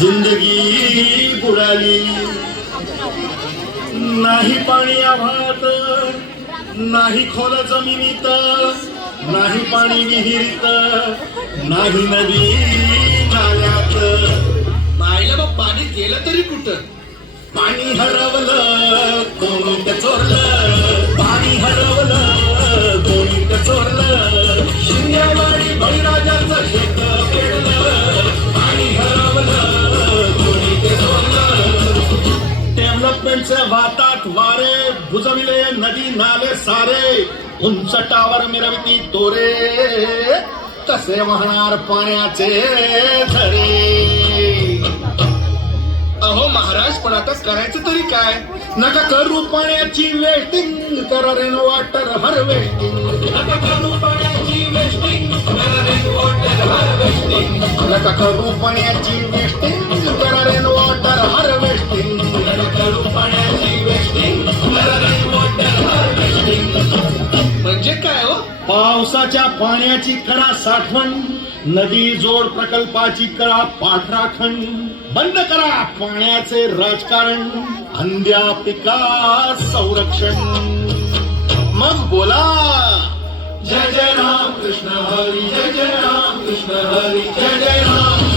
जिंदगी बुडाली, नाही पाणी आभाळात, नाही खोल जमिनीत, नाही पाणी विहिरीत, नाही नदी नाल्यात. पाहिलं मग पाणी गेलं तरी कुठं? पाणी हरवलं कोणी ते चोरलं, पाणी हरवलं कोणी ते चोरलं. शिंदेवाडी बळीराजाचं शेत पेरलं, पाणी हरवलं कोणी ते चोरलं. डेव्हलपमेंटचे वाहतात वारे, बुजविले नदी नाले सारे, उंच टावर मिरविती तोरे, कसे वाहणार पाण्याचे झरे. अहो महाराज, पण आता करायचं तरी काय? नका करू पाण्याची वेस्टिंग, करा रेन वॉटर हार्वेस्टिंग. नका करू पाण्याची वेस्टिंग, करा रेन वॉटर हार्वेस्टिंग. नका करू पाण्याची वेस्टिंग, करा रेन वॉटर हार्वेस्टिंग. नका करू पाण्याची वेस्टिंग, करा रेन वॉटर हार्वेस्टिंग. म्हणजे काय हो? पावसाच्या पाण्याची करा साठवण, नदी जोड प्रकल्पाची करा पाठराखण. बंद करा पाण्याचे राजकारण, अंध्या पिका संरक्षण. मग बोला जय जय राम कृष्ण हरी, जय जय राम कृष्ण हरी, जय जय राम.